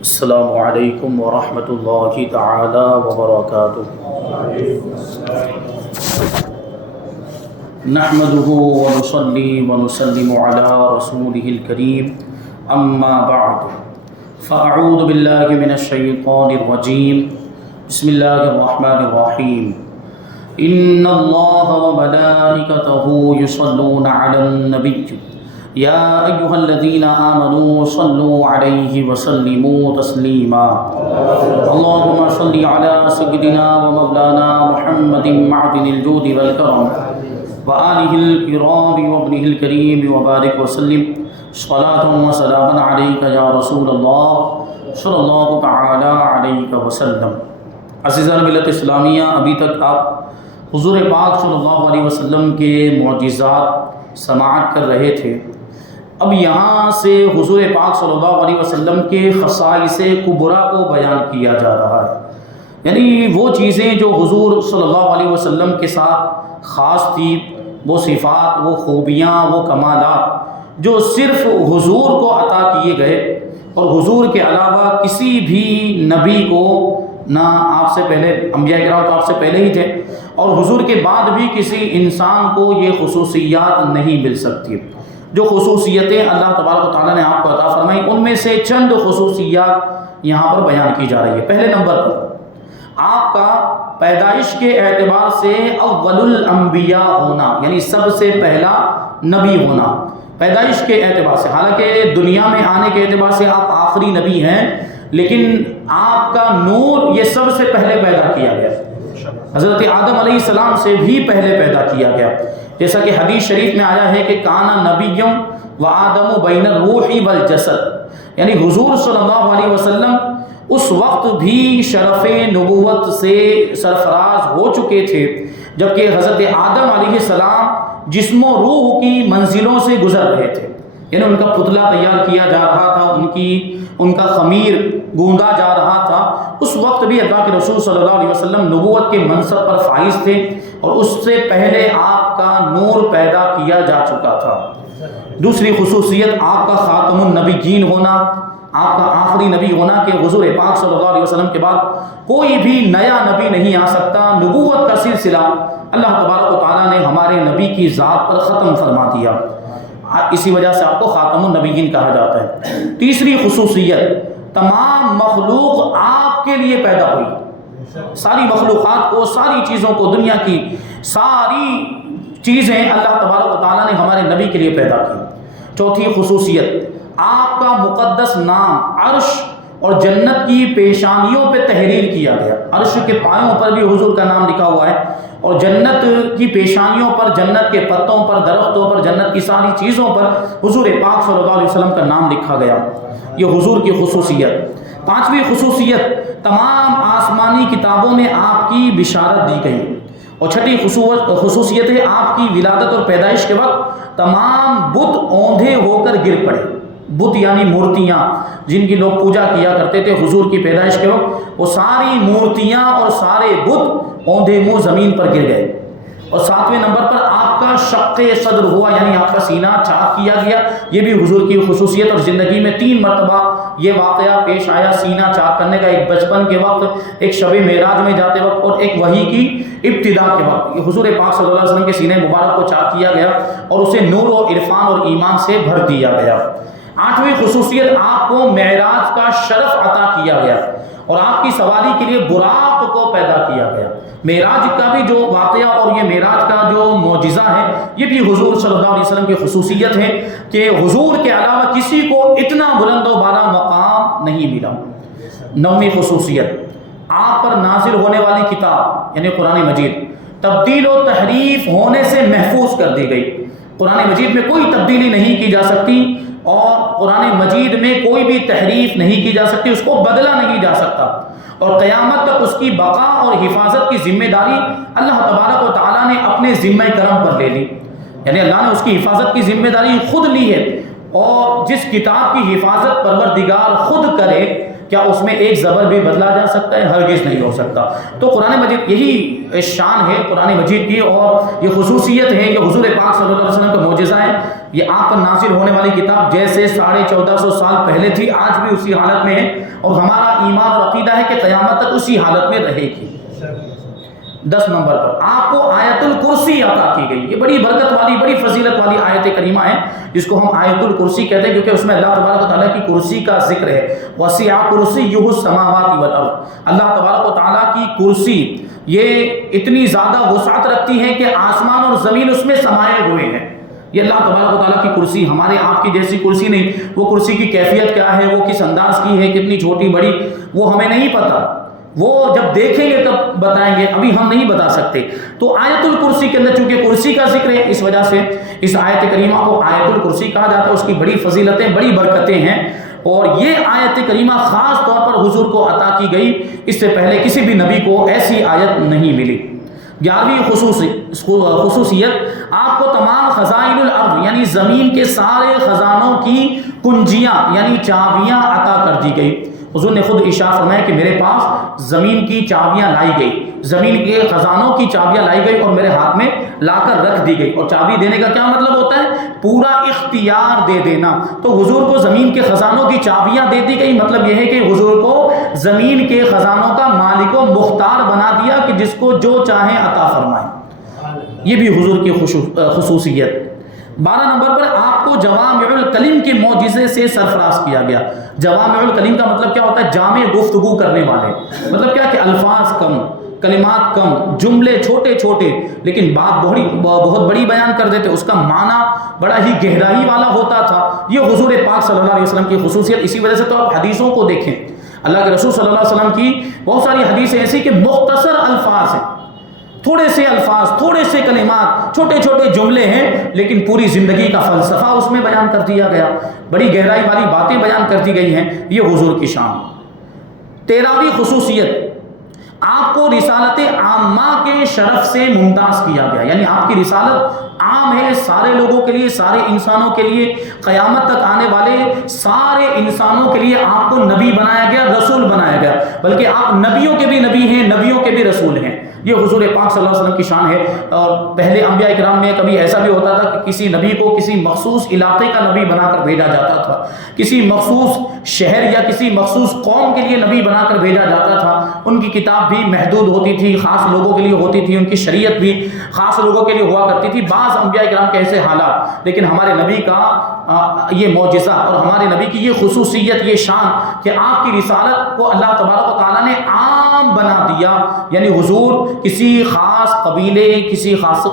السلام علیکم ورحمۃ اللہ تعالی وبرکاتہ۔ نحمده ونصلي ونسلم على رسوله الكريم اما بعد فاعوذ باللہ من الشیطان الرجیم بسم اللہ الرحمن الرحیم ان اللہ وملائکته یصلون علی النبی یا ایہا الذین آمنوا صلوا علیہ وسلموا تسلیما اللہم صل علی سیدنا ومولانا محمد معدن الجود والکرم وآلہ الکرام وابنہ الکریم وبارک وسلم صلاۃ وسلاما علیک یا رسول اللہ صلی اللہ تعالی علیہ وسلم۔ عزیزان ملت اسلامیہ، ابھی تک آپ حضور پاک صلی اللہ علیہ وسلم کے معجزات سماعت کر رہے تھے۔ اب یہاں سے حضور پاک صلی اللہ علیہ وسلم کے خصائص کبریٰ کو بیان کیا جا رہا ہے، یعنی وہ چیزیں جو حضور صلی اللہ علیہ وسلم کے ساتھ خاص تھی، وہ صفات، وہ خوبیاں، وہ کمالات جو صرف حضور کو عطا کیے گئے اور حضور کے علاوہ کسی بھی نبی کو، نہ آپ سے پہلے انبیاء کرام تو آپ سے پہلے ہی تھے، اور حضور کے بعد بھی کسی انسان کو یہ خصوصیات نہیں مل سکتی۔ جو خصوصیتیں اللہ تبارک و تعالیٰ نے آپ کو عطا فرمائی، ان میں سے چند خصوصیات یہاں پر بیان کی جا رہی ہے۔ پہلے نمبر پر آپ کا پیدائش کے اعتبار سے اول الانبیاء ہونا، یعنی سب سے پہلا نبی ہونا پیدائش کے اعتبار سے۔ حالانکہ دنیا میں آنے کے اعتبار سے آپ آخری نبی ہیں، لیکن آپ کا نور یہ سب سے پہلے پیدا کیا گیا، حضرت آدم علیہ السلام سے بھی پہلے پیدا کیا گیا، جیسا کہ حدیث شریف میں آیا ہے کہ کانا نبیم و آدم بین الروح والجسد، یعنی حضور صلی اللہ علیہ وسلم اس وقت بھی شرف نبوت سے سرفراز ہو چکے تھے جبکہ حضرت آدم علیہ السلام جسم و روح کی منزلوں سے گزر رہے تھے، یعنی ان کا پتلا تیار کیا جا رہا تھا، ان کا خمیر گوندا جا رہا تھا۔ اس وقت بھی اللہ کے رسول صلی اللہ علیہ وسلم نبوت کے منصب پر فائز تھے اور اس سے پہلے آپ کا نور پیدا کیا جا چکا تھا۔ دوسری خصوصیت آپ کا خاتم النبیین ہونا، آپ کا آخری نبی ہونا کہ حضور پاک صلی اللہ علیہ وسلم کے بعد کوئی بھی نیا نبی نہیں آ سکتا۔ نبوت کا سلسلہ اللہ تبارک و تعالیٰ نے ہمارے نبی کی ذات پر ختم فرما دیا، اسی وجہ سے آپ کو خاتم النبیین کہا جاتا ہے۔ تیسری خصوصیت، تمام مخلوق آپ کے لیے پیدا ہوئی، ساری مخلوقات کو، ساری چیزوں کو، دنیا کی ساری چیزیں اللہ تبارک و تعالیٰ نے ہمارے نبی کے لیے پیدا کی۔ چوتھی خصوصیت، آپ کا مقدس نام عرش اور جنت کی پیشانیوں پہ تحریر کیا گیا، عرش کے پایوں پر بھی حضور کا نام لکھا ہوا ہے اور جنت کی پیشانیوں پر، جنت کے پتوں پر، درختوں پر، جنت کی ساری چیزوں پر حضور پاک صلی اللہ علیہ وسلم کا نام لکھا گیا۔ یہ حضور کی خصوصیت۔ پانچویں خصوصیت، تمام آسمانی کتابوں میں آپ کی بشارت دی گئی۔ اور چھٹی خصوصیت ہے آپ کی ولادت اور پیدائش کے وقت تمام بت اوندھے ہو کر گر پڑے۔ بت یعنی مورتیاں جن کی لوگ پوجا کیا کرتے تھے حضور کی پیدائش کے وقت، وہ ساری مورتیاں اور سارے بت اوندھے منہ زمین پر گر گئے۔ اور ساتویں نمبر پر آپ کا شق صدر ہوا، یعنی آپ کا سینہ چاک کیا گیا۔ یہ بھی حضور کی خصوصیت، اور زندگی میں 3 مرتبہ یہ واقعہ پیش آیا سینہ چاک کرنے کا، ایک بچپن کے وقت، ایک شب معراج میں جاتے وقت، اور ایک وحی کی ابتدا کے وقت۔ یہ حضور پاک صلی اللہ علیہ وسلم کے سینے مبارک کو چاک کیا گیا اور اسے نور و عرفان اور ایمان سے بھر دیا گیا۔ 8ویں خصوصیت، آپ کو معراج کا شرف عطا کیا گیا اور آپ کی سواری کے لیے براق کو پیدا کیا گیا۔ معراج کا بھی جو واقعہ اور یہ معراج کا جو معجزہ ہے، یہ بھی حضور صلی اللہ علیہ وسلم کی خصوصیت ہے کہ حضور کے علاوہ کسی کو اتنا بلند و بالا مقام نہیں ملا۔ 9ویں خصوصیت، آپ پر نازل ہونے والی کتاب یعنی قرآن مجید تبدیل و تحریف ہونے سے محفوظ کر دی گئی۔ قرآن مجید میں کوئی تبدیلی نہیں کی جا سکتی اور قرآن مجید میں کوئی بھی تحریف نہیں کی جا سکتی، اس کو بدلا نہیں جا سکتا، اور قیامت تک اس کی بقا اور حفاظت کی ذمہ داری اللہ تبارک و تعالیٰ نے اپنے ذمہ کرم پر لے لی، یعنی اللہ نے اس کی حفاظت کی ذمہ داری خود لی ہے، اور جس کتاب کی حفاظت پروردگار خود کرے کیا اس میں ایک زبر بھی بدلا جا سکتا ہے؟ ہرگز نہیں ہو سکتا۔ تو قرآن مجید یہی شان ہے قرآن مجید کی، اور یہ خصوصیت ہے، یہ حضور پاک صلی اللہ علیہ وسلم کا معجزہ ہے یہ آپ پر نازل ہونے والی کتاب جیسے 1450 سال پہلے تھی آج بھی اسی حالت میں ہے، اور ہمارا ایمان اور عقیدہ ہے کہ قیامت تک اسی حالت میں رہے گی۔ 10 نمبر پر آپ کو آیت الکرسی عطا کی گئی، یہ بڑی برکت والی بڑی فضیلت والی آیت کریمہ ہے جس کو ہم آیت الکرسی کہتے ہیں، کیونکہ اس میں اللہ تبارک و تعالیٰ کی کرسی کا ذکر ہے۔ وسع کرسیہ السماوات والارض، اللہ تبارک و تعالیٰ کی کرسی یہ اتنی زیادہ وسعت رکھتی ہے کہ آسمان اور زمین اس میں سمائے ہوئے ہیں۔ یہ اللہ تبارک و تعالیٰ کی کرسی ہمارے آپ کی جیسی کرسی نہیں، وہ کرسی کی کیفیت کیا ہے، وہ کس انداز کی ہے، کتنی چھوٹی بڑی، وہ ہمیں نہیں پتہ، وہ جب دیکھیں گے تب بتائیں گے، ابھی ہم نہیں بتا سکتے۔ تو آیت الکرسی کے اندر چونکہ کرسی کا ذکر ہے، اس وجہ سے اس آیت کریمہ کو آیت الکرسی کہا جاتا ہے۔ اس کی بڑی فضیلتیں بڑی برکتیں ہیں، اور یہ آیت کریمہ خاص طور پر حضور کو عطا کی گئی، اس سے پہلے کسی بھی نبی کو ایسی آیت نہیں ملی۔ 11ویں خصوصیت، آپ کو تمام خزائن الارض یعنی زمین کے سارے خزانوں کی کنجیاں یعنی چابیاں عطا کر دی گئی۔ حضور نے خود ارشاد فرمایا کہ میرے پاس زمین کی چابیاں لائی گئی، زمین کے خزانوں کی چابیاں لائی گئی اور میرے ہاتھ میں لا کر رکھ دی گئی۔ اور چابی دینے کا کیا مطلب ہوتا ہے؟ پورا اختیار دے دینا۔ تو حضور کو زمین کے خزانوں کی چابیاں دے دی گئی، مطلب یہ ہے کہ حضور کو زمین کے خزانوں کا مالک و مختار بنا دیا کہ جس کو جو چاہیں عطا فرمائیں۔ یہ بھی حضور کی خصوصیت۔ 12 نمبر پر آپ کو جوامع الکلم کے معجزے سے سرفراز کیا گیا۔ جوامع الکلم کا مطلب کیا ہوتا ہے؟ جامع گفتگو کرنے والے، مطلب کیا کہ الفاظ کم، کلمات کم، جملے چھوٹے چھوٹے، لیکن بات بہت بڑی بیان کر دیتے، اس کا معنی بڑا ہی گہرائی والا ہوتا تھا۔ یہ حضور پاک صلی اللہ علیہ وسلم کی خصوصیت۔ اسی وجہ سے تو آپ حدیثوں کو دیکھیں، اللہ کے رسول صلی اللہ علیہ وسلم کی بہت ساری حدیثیں ایسی کہ مختصر الفاظ ہیں، تھوڑے سے الفاظ، تھوڑے سے کلمات، چھوٹے چھوٹے جملے ہیں، لیکن پوری زندگی کا فلسفہ اس میں بیان کر دیا گیا، بڑی گہرائی والی باتیں بیان کر دی گئی ہیں۔ یہ حضور کی شان۔ 13ویں خصوصیت، آپ کو رسالت عامہ کے شرف سے ممتاز کیا گیا، یعنی آپ کی رسالت عام ہے، سارے لوگوں کے لیے، سارے انسانوں کے لیے، قیامت تک آنے والے سارے انسانوں کے لیے آپ کو نبی بنایا گیا، رسول بنایا گیا، بلکہ آپ نبیوں کے بھی نبی ہیں، نبیوں کے بھی رسول ہیں۔ یہ حضور پاک صلی اللہ علیہ وسلم کی شان ہے۔ اور پہلے انبیاء کرام میں کبھی ایسا بھی ہوتا تھا کہ کسی نبی کو کسی مخصوص علاقے کا نبی بنا کر بھیجا جاتا تھا، کسی مخصوص شہر یا کسی مخصوص قوم کے لیے نبی بنا کر بھیجا جاتا تھا۔ ان کی کتاب بھی محدود ہوتی تھی، خاص لوگوں کے لیے ہوتی تھی، ان کی شریعت بھی خاص لوگوں کے لیے ہوا کرتی تھی۔ بعض انبیاء کرام کے ایسے حالات، لیکن ہمارے نبی کا یہ معجزہ اور ہمارے نبی کی یہ خصوصیت، یہ شان کہ آپ کی رسالت کو اللہ تبارک و تعالیٰ نے عام بنا دیا، یعنی حضور کسی خاص قبیلے، کسی خاص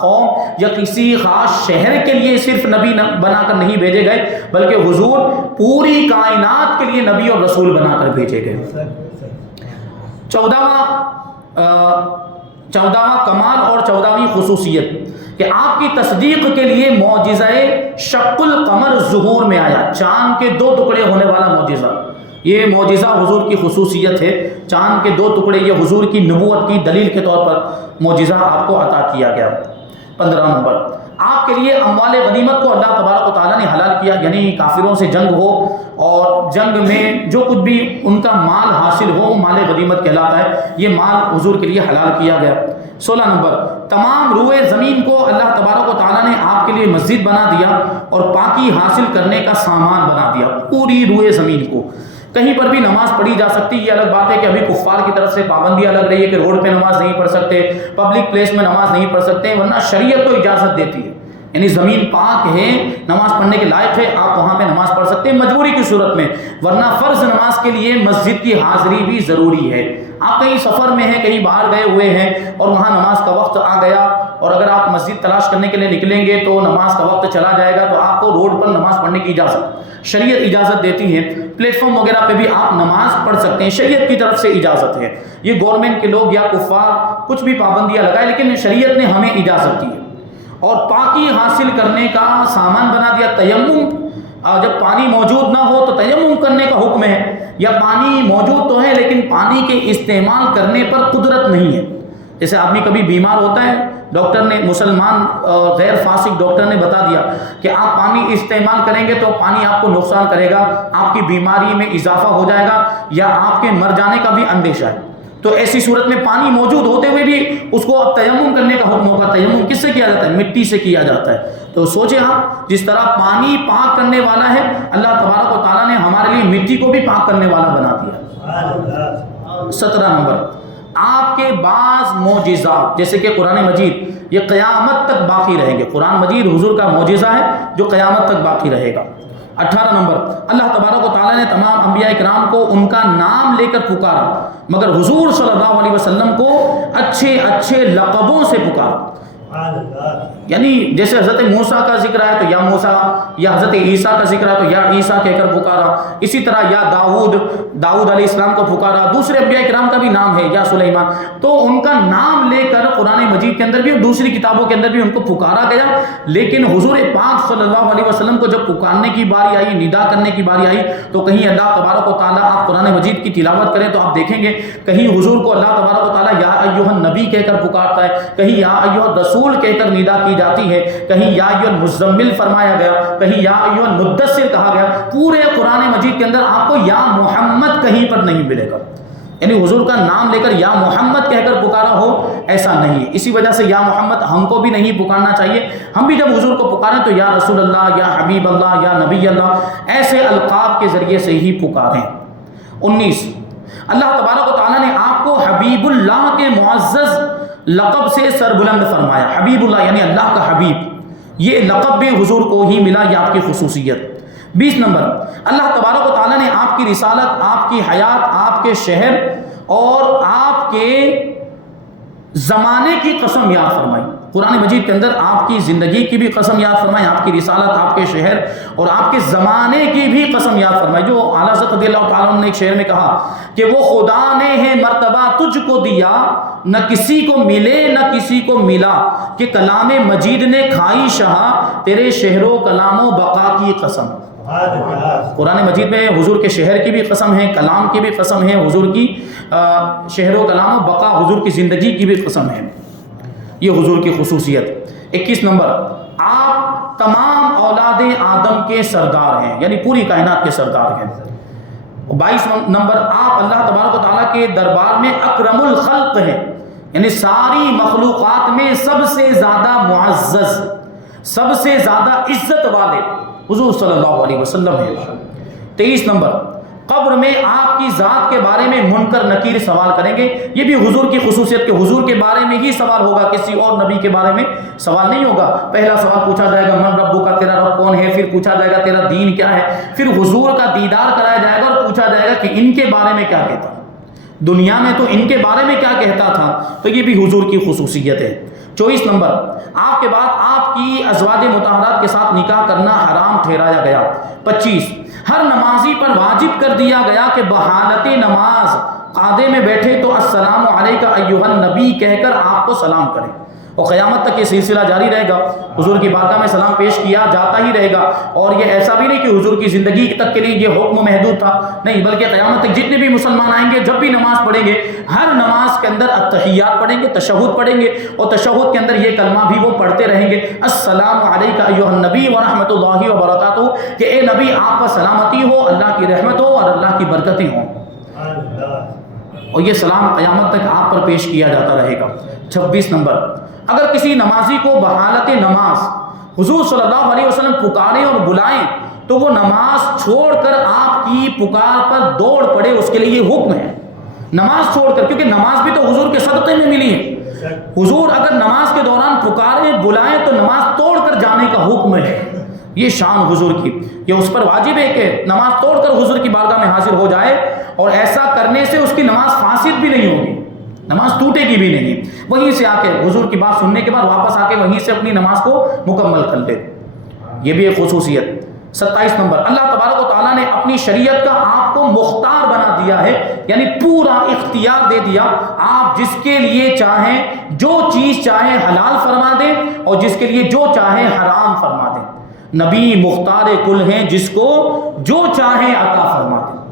قوم یا کسی خاص شہر کے لیے صرف نبی بنا کر نہیں بھیجے گئے، بلکہ حضور پوری کائنات کے لیے نبی اور رسول بنا کر بھیجے گئے۔ 14واں کمال اور 14ویں خصوصیت کہ آپ کی تصدیق کے لیے معجزہ شق القمر ظہور میں آیا، چاند کے 2 ٹکڑے ہونے والا معجزہ۔ یہ معجزہ حضور کی خصوصیت ہے، چاند کے 2 ٹکڑے، یہ حضور کی نبوت کی دلیل کے طور پر معجزہ آپ کو عطا کیا گیا۔ 15 نمبر، آپ کے لیے اموال غنیمت کو اللہ تبارک و تعالیٰ نے حلال کیا، یعنی کافروں سے جنگ ہو اور جنگ میں جو کچھ بھی ان کا مال حاصل ہو وہ مال غنیمت کہلاتا ہے، یہ مال حضور کے لیے حلال کیا گیا۔ 16 نمبر، تمام روئے زمین کو اللہ تبارک و تعالیٰ نے آپ کے لیے مسجد بنا دیا اور پاکی حاصل کرنے کا سامان بنا دیا، پوری روئے زمین کو۔ کہیں پر بھی نماز پڑھی جا سکتی، یہ الگ بات ہے کہ ابھی کفار کی طرف سے پابندیاں لگ رہی ہے کہ روڈ پہ نماز نہیں پڑھ سکتے، پبلک پلیس میں نماز نہیں پڑھ سکتے، ورنہ شریعت تو اجازت دیتی ہے، یعنی زمین پاک ہے، نماز پڑھنے کے لائق ہے، آپ وہاں پہ نماز پڑھ سکتے ہیں مجبوری کی صورت میں، ورنہ فرض نماز کے لیے مسجد کی حاضری بھی ضروری ہے۔ آپ کہیں سفر میں ہیں، کہیں باہر گئے ہوئے ہیں اور وہاں نماز کا وقت آ گیا، اور اگر آپ مسجد تلاش کرنے کے لیے نکلیں گے تو نماز کا وقت چلا جائے گا، تو آپ کو روڈ پر نماز پڑھنے کی اجازت شریعت اجازت دیتی ہے، پلیٹ فارم وغیرہ پہ بھی آپ نماز پڑھ سکتے ہیں، شریعت کی طرف سے اجازت ہے۔ یہ گورنمنٹ کے لوگ یا کفار کچھ بھی پابندیاں لگائے، لیکن شریعت نے ہمیں اجازت دی ہے۔ اور پاکی حاصل کرنے کا سامان بنا دیا، تیمم، جب پانی موجود نہ ہو تو تیمم کرنے کا حکم ہے، یا پانی موجود تو ہے لیکن پانی کے استعمال کرنے پر قدرت نہیں ہے۔ جیسے آدمی کبھی بیمار ہوتا ہے، ڈاکٹر نے، مسلمان غیر فاسق ڈاکٹر نے بتا دیا کہ آپ پانی استعمال کریں گے تو پانی آپ کو نقصان کرے گا، آپ کی بیماری میں اضافہ ہو جائے گا یا آپ کے مر جانے کا بھی اندیشہ ہے، تو ایسی صورت میں پانی موجود ہوتے ہوئے بھی اس کو اب تیمم کرنے کا حکم ہوگا. تیمم کس سے کیا جاتا ہے؟ مٹی سے کیا جاتا ہے. تو سوچیں آپ، جس طرح پانی پاک کرنے والا ہے، اللہ تبارک و تعالیٰ نے ہمارے لیے مٹی کو بھی پاک کرنے والا بنا دیا. 17 نمبر، آپ کے بعض معجزات جیسے کہ قرآن مجید یہ قیامت تک باقی رہیں گے. قرآن مجید حضور کا معجزہ ہے جو قیامت تک باقی رہے گا. 18 نمبر، اللہ تبارک و تعالیٰ نے تمام انبیاء کرام کو ان کا نام لے کر پکارا، مگر حضور صلی اللہ علیہ وسلم کو اچھے اچھے لقبوں سے پکارا. یعنی جیسے حضرت موسیٰ کا ذکر ہے تو یا موسیٰ، یا حضرت عیسیٰ کا ذکر ہے تو یا عیسیٰ کہہ کر پکارا. اسی طرح یا داؤد علیہ السلام کو پکارا. دوسرے انبیاء کرام کا بھی نام ہے یا سلیمان، تو ان کا نام لے کر قرآن مجید کے اندر بھی اور دوسری کتابوں کے اندر بھی ان کو پکارا گیا. لیکن حضور پاک صلی اللہ علیہ وسلم کو جب پکارنے کی باری آئی، ندا کرنے کی باری آئی، تو کہیں اللہ تبارک و تعالیٰ، آپ قرآن مجید کی تلاوت کریں تو آپ دیکھیں گے کہیں حضور کو اللہ تبارک و تعالیٰ یا ایھا النبی کہہ کر پکارتا ہے، کہیں یا ایھا الرسول کہہ کر ندا کی جاتی ہے، کہیں یا ایھا المزمل فرمایا گیا، کہیں یا ایھا المدثر کہا گیا. پورے قرآن مجید کے اندر آپ کو یا محمد کہیں پر نہیں ملے گا. یعنی حضور کا نام لے کر یا محمد کہہ کر پکارا ہو، ایسا نہیں ہے. اسی وجہ سے یا محمد ہم کو بھی نہیں پکارنا چاہیے. ہم بھی جب حضور کو پکاریں تو یا رسول اللہ، یا حبیب اللہ، یا نبی اللہ، ایسے القاب کے ذریعے سے ہی پکاریں. 19، اللہ تبارک و تعالیٰ نے آپ کو حبیب اللہ کے معزز لقب سے سربلند فرمایا. حبیب اللہ یعنی اللہ کا حبیب، یہ لقب بھی حضور کو ہی ملا، یہ آپ کی خصوصیت. 20 نمبر، اللہ تبارک و تعالیٰ نے آپ کی رسالت، آپ کی حیات، آپ کے شہر اور آپ کے زمانے کی قسم یاد فرمائی. قرآن مجید کے اندر آپ کی زندگی کی بھی قسم یاد فرمائی، آپ کی رسالت، آپ کے شہر اور آپ کے زمانے کی بھی قسم یاد فرمائی. جو اعلیٰ حضرت رضی اللہ تعالیٰ عنہ نے ایک شعر میں کہا کہ وہ خدا نے ہے مرتبہ تجھ کو دیا، نہ کسی کو ملے نہ کسی کو ملا، کہ کلام مجید نے کھائی شہا تیرے شہر و کلام و بقا کی قسم. قرآن مجید میں حضور کے شہر کی بھی قسم ہے، کلام کی بھی قسم ہے، حضور کی شہر و کلام و بقا، حضور کی زندگی کی بھی قسم ہے. یہ حضور کی خصوصیت. 21 نمبر، آپ تمام اولاد آدم کے سردار ہیں، یعنی پوری کائنات کے سردار ہیں. 22 نمبر، آپ اللہ تبارک و تعالیٰ کے دربار میں اکرم الخلق ہیں، یعنی ساری مخلوقات میں سب سے زیادہ معزز، سب سے زیادہ عزت والے حضور صلی اللہ علیہ وسلم ہیں. 23 نمبر، قبر میں آپ کی ذات کے بارے میں منکر نکیر سوال کریں گے. یہ بھی حضور کی خصوصیت کہ حضور کے بارے میں ہی سوال ہوگا، کسی اور نبی کے بارے میں سوال نہیں ہوگا. پہلا سوال پوچھا جائے گا من ربک کا، تیرا رب کون ہے، پھر پوچھا جائے گا تیرا دین کیا ہے، پھر حضور کا دیدار کرایا جائے گا اور پوچھا جائے گا کہ ان کے بارے میں کیا کہتا، دنیا میں تو ان کے بارے میں کیا کہتا تھا. تو یہ بھی حضور کی خصوصیت ہے. 24 نمبر، آپ کے بعد آپ کی ازواج مطہرات کے ساتھ نکاح کرنا حرام ٹھہرایا گیا. 25، ہر نمازی پر واجب کر دیا گیا کہ بحالت نماز قعدے میں بیٹھے تو السلام علیکہ ایھا النبی کہہ کر آپ کو سلام کرے. اور قیامت تک یہ سلسلہ جاری رہے گا، حضور کی بارگاہ میں سلام پیش کیا جاتا ہی رہے گا. اور یہ ایسا بھی نہیں کہ حضور کی زندگی تک کے لیے یہ حکم محدود تھا، نہیں، بلکہ قیامت تک جتنے بھی مسلمان آئیں گے جب بھی نماز پڑھیں گے، ہر نماز کے اندر التحیات پڑھیں گے، تشہد پڑھیں گے، اور تشہد کے اندر یہ کلمہ بھی وہ پڑھتے رہیں گے، السلام علیکہ ایھا النبی ورحمۃ اللہ وبرکاتہ، کہ اے نبی آپ پر سلامتی ہو، اللہ کی رحمت ہو اور اللہ کی برکتیں ہوں. اور یہ سلام قیامت تک آپ پر پیش کیا جاتا رہے گا. 26 نمبر، اگر کسی نمازی کو بحالت نماز حضور صلی اللہ علیہ وسلم پکاریں اور بلائیں تو وہ نماز چھوڑ کر آپ کی پکار پر دوڑ پڑے، اس کے لیے یہ حکم ہے. نماز چھوڑ کر، کیونکہ نماز بھی تو حضور کے صدقے میں ملی ہے. حضور اگر نماز کے دوران پکاریں بلائیں تو نماز توڑ کر جانے کا حکم ہے. یہ شان حضور کی، یہ اس پر واجب ہے کہ نماز توڑ کر حضور کی بارگاہ میں حاضر ہو جائے، اور ایسا کرنے سے اس کی نماز فاسد بھی نہیں ہوگی، نماز ٹوٹے گی بھی نہیں. وہیں سے آ کے حضور کی بات سننے کے بعد واپس آ کے وہیں سے اپنی نماز کو مکمل کر لے. یہ بھی ایک خصوصیت. 27 نمبر، اللہ تبارک و تعالیٰ نے اپنی شریعت کا آپ کو مختار بنا دیا ہے، یعنی پورا اختیار دے دیا. آپ جس کے لیے چاہیں جو چیز چاہیں حلال فرما دیں اور جس کے لیے جو چاہیں حرام فرما دیں. نبی مختار کل ہیں، جس کو جو چاہیں عطا فرما دیں.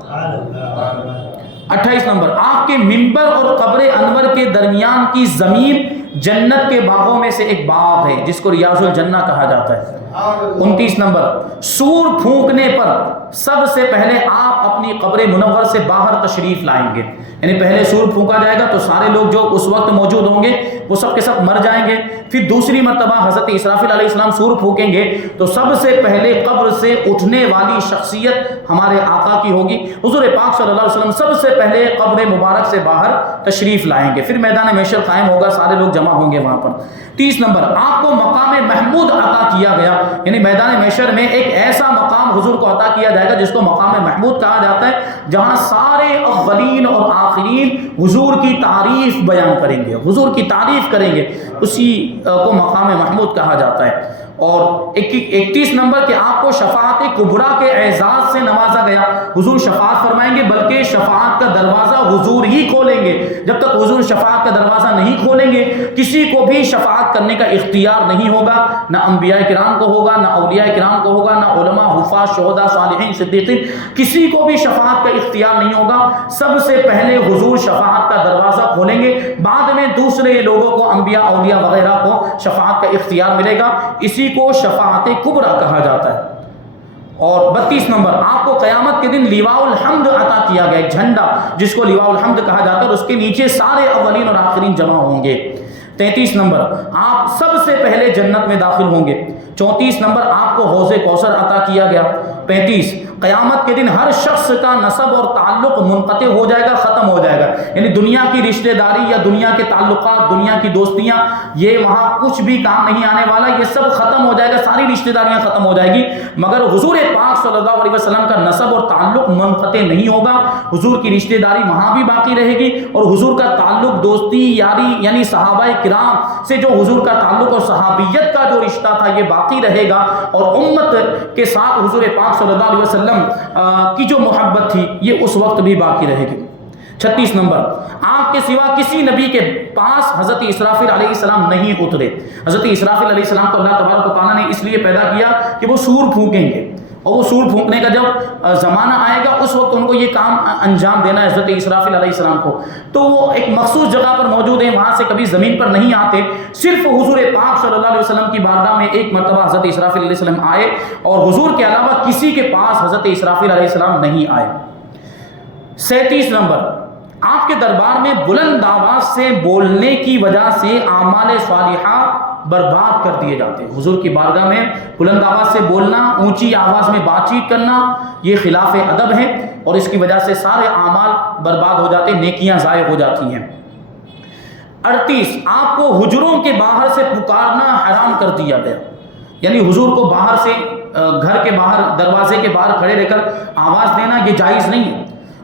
28 نمبر، آپ کے منبر اور قبر انور کے درمیان کی زمین جنت کے باغوں میں سے ایک باغ ہے جس کو ریاض الجنہ کہا جاتا ہے. 29 نمبر، سور پھونکنے پر سب سے پہلے آپ اپنی قبر منور سے باہر تشریف لائیں گے، یعنی پہلے سور پھونکا جائے گا تو سارے لوگ جو اس وقت موجود ہوں گے وہ سب کے سب مر جائیں گے. پھر دوسری مرتبہ حضرت اسرافیل علیہ السلام سور پھونکیں گے تو سب سے پہلے قبر سے اٹھنے والی شخصیت ہمارے آقا کی ہوگی. حضور پاک صلی اللہ علیہ وسلم سب سے پہلے قبر مبارک سے باہر تشریف لائیں گے. پھر میدان محشر قائم ہوگا، سارے لوگ جمع ہوں گے وہاں پر. 30 نمبر، آپ کو مقام محمود عطا کیا گیا، یعنی میدان محشر میں ایک ایسا مقام حضور کو عطا کیا جائے گا جس کو مقام محمود کہا جاتا ہے، جہاں سارے اولین اور آخرین حضور کی تعریف بیان کریں گے، حضور کی تعریف کریں گے، اسی کو مقام محمود کہا جاتا ہے. اور 31 نمبر کہ آپ کو شفاعت کبریٰ کے اعزاز سے نوازا گیا. حضور شفاعت فرمائیں گے بلکہ شفاعت کا دروازہ حضور ہی کھولیں گے. جب تک حضور شفاعت کا دروازہ نہیں کھولیں گے کسی کو بھی شفاعت کرنے کا اختیار نہیں ہوگا، نہ انبیاء کرام کو ہوگا، نہ اولیاء کرام کو ہوگا، نہ علماء، حفاظ، شہداء، صالحین، صدیقین، کسی کو بھی شفاعت کا اختیار نہیں ہوگا. سب سے پہلے حضور شفاعت کا دروازہ کھولیں گے، بعد میں دوسرے لوگوں کو، انبیاء، اولیاء وغیرہ کو شفاعت کا اختیار ملے گا. اسی کو شفاعت کبریٰ کہا جاتا ہے. اور 32 نمبر، آپ کو قیامت کے دن لیواء الحمد عطا کیا گیا، ایک جھنڈا جس کو لیواء الحمد کہا جاتا ہے، اور اس کے نیچے سارے اولین اور آخرین جمع ہوں گے. 33 نمبر، آپ سب سے پہلے جنت میں داخل ہوں گے. 34 نمبر، آپ کو حوض کوثر عطا کیا گیا. 35، قیامت کے دن ہر شخص کا نسب اور تعلق منقطع ہو جائے گا، ختم ہو جائے گا، یعنی دنیا کی رشتہ داری یا دنیا کے تعلقات، دنیا کی دوستیاں، یہ وہاں کچھ بھی کام نہیں آنے والا، یہ سب ختم ہو جائے گا، ساری رشتہ داریاں ختم ہو جائے گی. مگر حضور پاک صلی اللہ علیہ وسلم کا نسب اور تعلق منقطع نہیں ہوگا، حضور کی رشتہ داری وہاں بھی باقی رہے گی، اور حضور کا تعلق، دوستی، یاری، یعنی صحابہ کرام سے جو حضور کا تعلق اور صحابیت کا جو رشتہ تھا یہ باقی رہے گا، اور امت کے ساتھ حضور پاک صلی اللہ علیہ وسلم کی جو محبت تھی یہ اس وقت بھی باقی رہے گی. 36 نمبر، آپ کے سوا کسی نبی کے پاس حضرت اسرافیل علیہ السلام نہیں اترے. حضرت اسرافیل علیہ السلام کو اللہ تبارک و تعالیٰ نے اس لیے پیدا کیا کہ وہ سور پھونکیں گے، اور وہ سور پھونکنے کا جب زمانہ آئے گا اس وقت ان کو یہ کام انجام دینا ہے حضرت اسرافیل علیہ السلام کو. تو وہ ایک مخصوص جگہ پر موجود ہیں، وہاں سے کبھی زمین پر نہیں آتے، صرف حضور پاک صلی اللہ علیہ وسلم کی بارگاہ میں ایک مرتبہ حضرت اسرافیل علیہ السلام آئے، اور حضور کے علاوہ کسی کے پاس حضرت اسرافیل علیہ السلام نہیں آئے. 37 نمبر، آپ کے دربار میں بلند آواز سے بولنے کی وجہ سے اعمال صالحہ برباد کر دیے جاتے ہیں. حضور کی بارگاہ میں بلند آواز سے بولنا، اونچی آواز میں بات چیت کرنا، یہ خلاف ادب ہے، اور اس کی وجہ سے سارے اعمال برباد ہو جاتے ہیں، نیکیاں ضائع ہو جاتی ہیں. 38، آپ کو حجروں کے باہر سے پکارنا حرام کر دیا گیا، یعنی حضور کو باہر سے، گھر کے باہر، دروازے کے باہر کھڑے رہ کر آواز دینا یہ جائز نہیں ہے.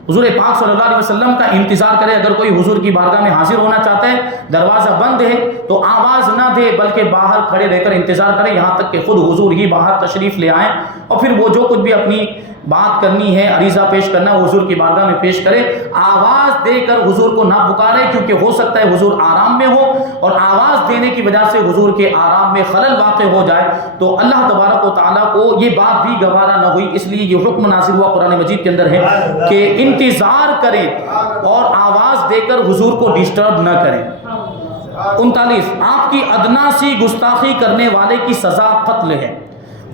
حضور پاک صلی اللہ علیہ وسلم کا انتظار کرے. اگر کوئی حضور کی بارگاہ میں حاضر ہونا چاہتا ہے، دروازہ بند ہے تو آواز نہ دے بلکہ باہر کھڑے رہ کر انتظار کرے یہاں تک کہ خود حضور ہی باہر تشریف لے آئیں، اور پھر وہ جو کچھ بھی اپنی بات کرنی ہے، عریضہ پیش کرنا ہے، حضور کی بارگاہ میں پیش کرے. آواز دے کر حضور کو نہ پکارے، کیونکہ ہو سکتا ہے حضور آرام میں ہو، اور آواز دینے کی وجہ سے حضور کے آرام میں خلل واقع ہو جائے تو اللہ تبارک و تعالیٰ کو یہ بات بھی گوارا نہ ہوئی. اس لیے یہ حکم نازل ہوا قرآن مجید کے اندر ہے کہ انتظار کریں اور آواز دے کر حضور کو ڈسٹرب نہ کریں. 39، آپ کی ادنا سی گستاخی کرنے والے کی سزا قتل ہے.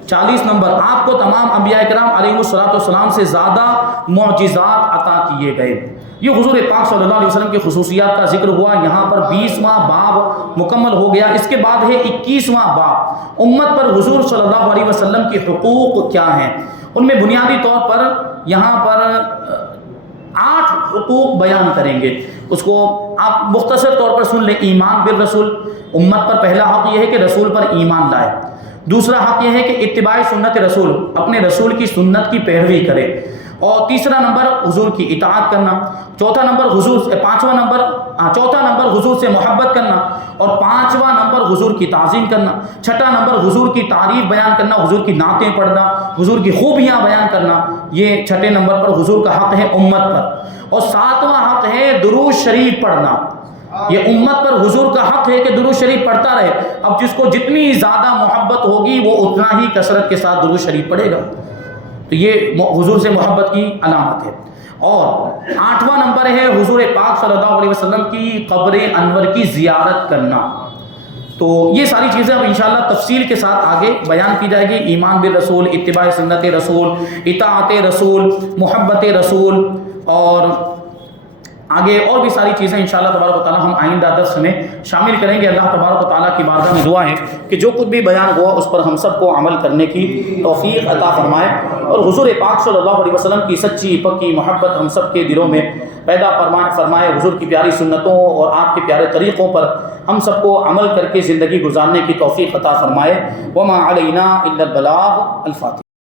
40 نمبر، آپ کو تمام انبیاء کرام علیہ السلام سے زیادہ معجزات عطا کیے گئے. یہ حضور پاک صلی اللہ علیہ وسلم کی خصوصیات کا ذکر ہوا. یہاں پر 20واں باب مکمل ہو گیا. اس کے بعد ہے 21واں باب، امت پر حضور صلی اللہ علیہ وسلم کے حقوق کیا ہیں. ان میں بنیادی طور پر یہاں پر 8 حقوق بیان کریں گے. اس کو آپ مختصر طور پر سن لیں. ایمان بالرسول، امت پر پہلا حق یہ ہے کہ رسول پر ایمان لائے. دوسرا حق یہ ہے کہ اتباع سنت رسول، اپنے رسول کی سنت کی پیروی کرے. اور تیسرا نمبر حضور کی اطاعت کرنا. چوتھا نمبر حضور سے محبت کرنا. اور 5واں نمبر حضور کی تعظیم کرنا. چھٹا نمبر حضور کی تعریف بیان کرنا، حضور کی نعتیں پڑھنا، حضور کی خوبیاں بیان کرنا. یہ چھٹے نمبر پر حضور کا حق ہے امت پر. اور 7واں حق ہے درود شریف پڑھنا. یہ امت پر حضور کا حق ہے کہ درود شریف پڑھتا رہے. اب جس کو جتنی زیادہ محبت ہوگی وہ اتنا ہی کثرت کے ساتھ درود شریف پڑھے گا. تو یہ حضور سے محبت کی علامت ہے. اور 8واں نمبر ہے حضور پاک صلی اللہ علیہ وسلم کی قبر انور کی زیارت کرنا. تو یہ ساری چیزیں اب انشاءاللہ تفصیل کے ساتھ آگے بیان کی جائے گی. ایمان بالرسول، اتباع سنت رسول، اطاعت رسول، محبت رسول، اور آگے اور بھی ساری چیزیں انشاءاللہ تبارک و تعالی ہم آئندہ درس میں شامل کریں گے. اللہ تبارک و تعالیٰ کی بارگاہ میں دعا ہے کہ جو کچھ بھی بیان ہوا اس پر ہم سب کو عمل کرنے کی توفیق عطا فرمائے، اور حضور پاک صلی اللہ علیہ وسلم کی سچی پکی محبت ہم سب کے دلوں میں پیدا فرمائے. حضور کی پیاری سنتوں اور آپ کے پیارے طریقوں پر ہم سب کو عمل کر کے زندگی گزارنے کی توفیق عطا فرمائے. وما علینا الا البلاغ. الفاتحہ.